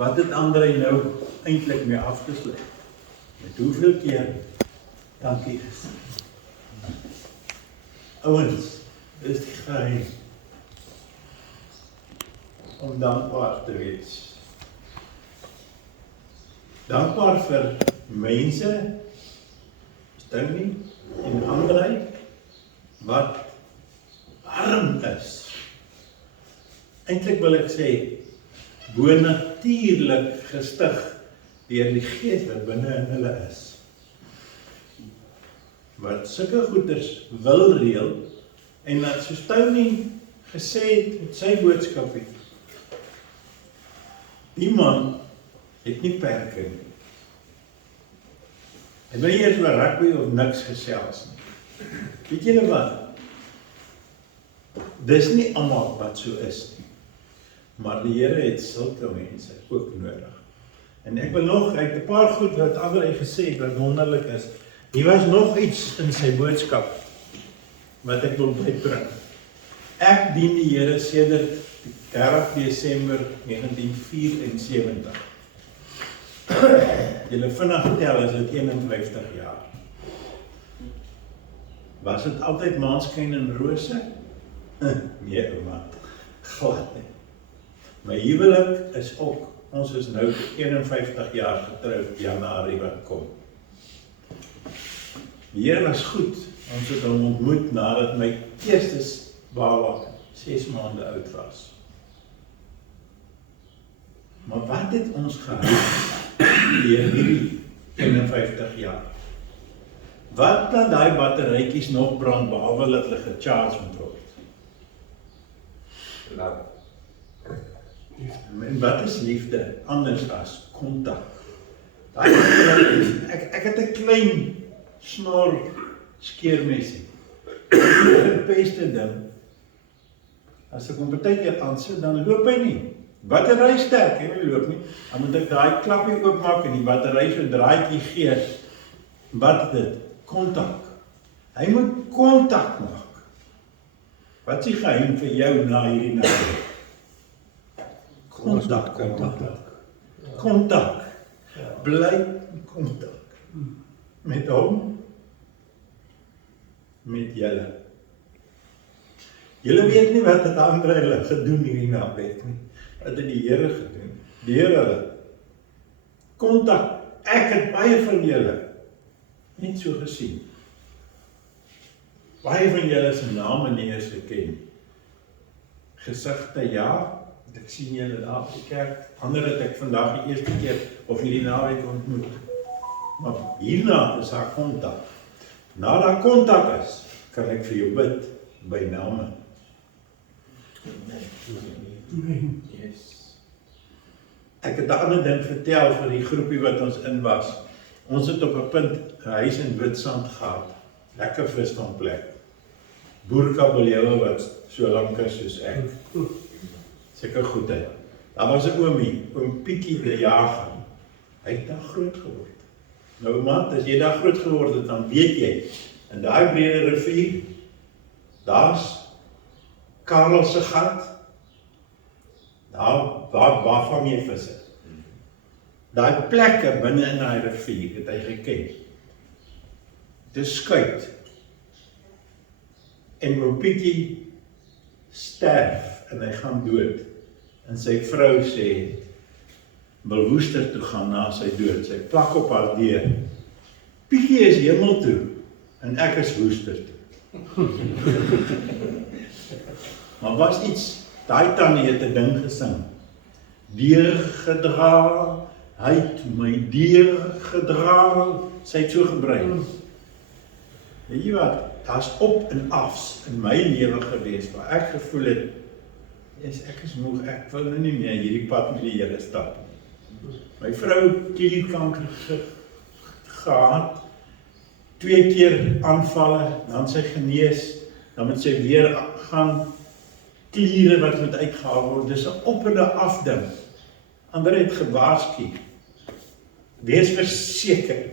wat het André nou eintlik mee afgesluit? Met hoeveel keer dankie gesê? Ouens, dis die geheim om dankbaar te wees. Dankbaar vir mense, Tony en André, wat arm is. Eintlik wil ek sê, bonatuurlik gestig deur die Gees wat binne in hulle is. Wat sulke goeders wil reël, en dat soos Tony gesê het met sy boodskapie, die man het nie perke nie. En wil nie eers oor rugby of niks gesels nie. Weet julle wat? Dis nie almal wat so is nie. Maar die Here het sulke mense ook nodig. En ek wil nog, uit 'n paar goed wat André gesê het, wat wonderlik is. Hier was nog iets in sy boodskap, wat ek wil bybring. Ek dien die Here sedert 30 Desember 1974. Julle vinnig tel, is dit 51 jaar. Was dit altyd maanskyn en rose? Nee, ouma, glad nie. My huwelik is ook, ons is nou 51 jaar getroud, Januarie wat kom. Die Here was goed, ons het hom ontmoet nadat my eerste baba 6 maande oud was. Maar wat het ons gehou deur hierdie 51 jaar? Wat laat daai batterytjies nog brand, behalwe dat hulle gecharge moet word? En wat is liefde anders as kontak? Ek het 'n klein snor skeermesie. Die beste ding, as ek hom partykeer aansit, dan loop hy nie. Battery sterk, hy loop nie. Dan moet ek daai klappie oopmaak en die battery so draaitjie gee. Wat is dit? Kontak. Hy moet kontak maak. Wat is die geheim vir jou na hierdie naweek? Kontak. Kontak. Bly in kontak. Met hom, met julle. Julle weet nie wat het André hulle gedoen hierdie naweek nie. Wat het die Here gedoen? Deur hulle. Kontak. Ek het baie van julle net so gesien. Baie van julle se name nie eens geken. Gesigte ja, ek sien julle daar op die kerk. Ander het ek vandag die eerste keer of hierdie naweek ontmoet. Maar hierna is daar kontak. Na daar kontak is, kan ek vir jou bid by name. Yes. Ek het 'n ander ding vertel vir die groepie wat ons in was. Ons het op 'n punt 'n huis in Witstrand gehad. Lekker visvangplek. Boerkabeljou wat so lank is soos ek. Seker goedheid. Daar was 'n oomie, oom Pietjie die Jager. Hy het daar groot geword. Nou maat, as jy daar groot geword het, dan weet jy, in daai breë rivier, daar's Karel se gat. Waar vang jy visse? Daai plekke binne in daai rivier het hy geken. Dis skuit. En oom Pietjie sterf en hy gaan dood. En sy vrou sê, wil Woester toe gaan na sy dood. Sy plak op haar deur. Pietjie is hemel toe en ek is Woester toe. Maar was iets, daai tannie het 'n ding gesing. Deurgedra, hy het my deurgedra. Sy het so gebruik. Weet jy wat? Daar's op en afs in my lewe gewees waar ek gevoel het, ek is moeg, ek wil nou nie meer hierdie pad met die Here stap. My vrou klierkanker gehad, 2 keer aanvalle, dan sy genees, dan moet sy weer gaan kliere wat moet uitgehaal word. Dis 'n op en 'n af ding. Ander het gewaarsku. Wees verseker,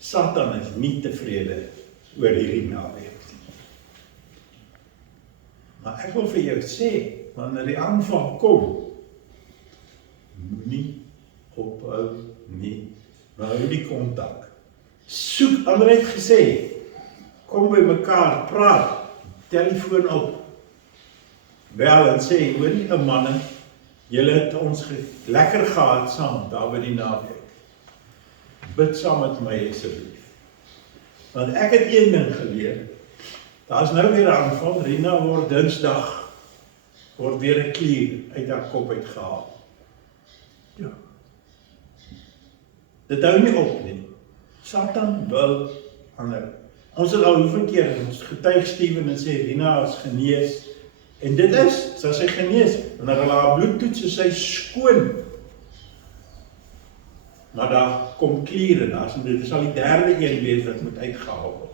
Satan is nie tevrede oor hierdie naweek. Maar ek wil vir jou sê, wanneer die aanval kom, moenie ophou nie, maar hou die kontak. Soek, ander het gesê, kom by mekaar, praat, telefoon op, bel en sê, hoor nie 'n manne, julle het ons lekker gehad saam, daar by die naweek. Bid saam met my asseblief. Want ek het een ding geleer, daar is nou weer 'n aanval, Rina word Dinsdag, word weer 'n klier uit haar kop uitgehaal. Ja. Dit hou nie op nie. Satan wil ander. Ons het al hoeveel keer, ons getuig Steven en sê, Rina is genees, en dit is, so sy genees, wanneer hulle haar bloed toets, is sy skoon. Maar daar kom kliere, dit sal die derde een wees wat moet uitgehaal word.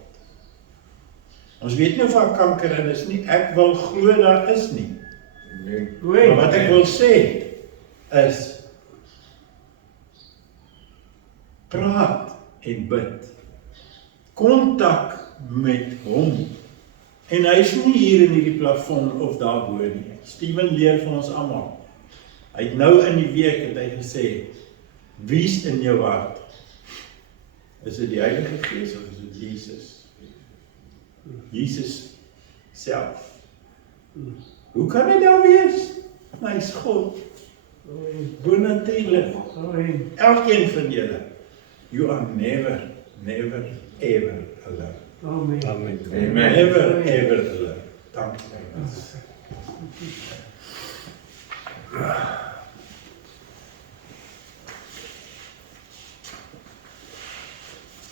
Ons weet nie of daar kanker in is nie, ek wil glo daar is nie. Maar wat ek wil sê, is, praat en bid. Kontak met hom. En hy is nie hier in hierdie plafon of daarbo nie. Steven leer van ons almal. Hy het nou in die week het hy gesê, wie's in jou hart? Is dit die Heilige Gees of is dit Jesus? Jesus self. Hoe kan dit dan wees? Maar hy's God. Bonatuurlik. Elkeen van julle. You are never, never, ever alone. Amen. Amen. Never, ever alone. Dank u.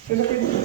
Philippines.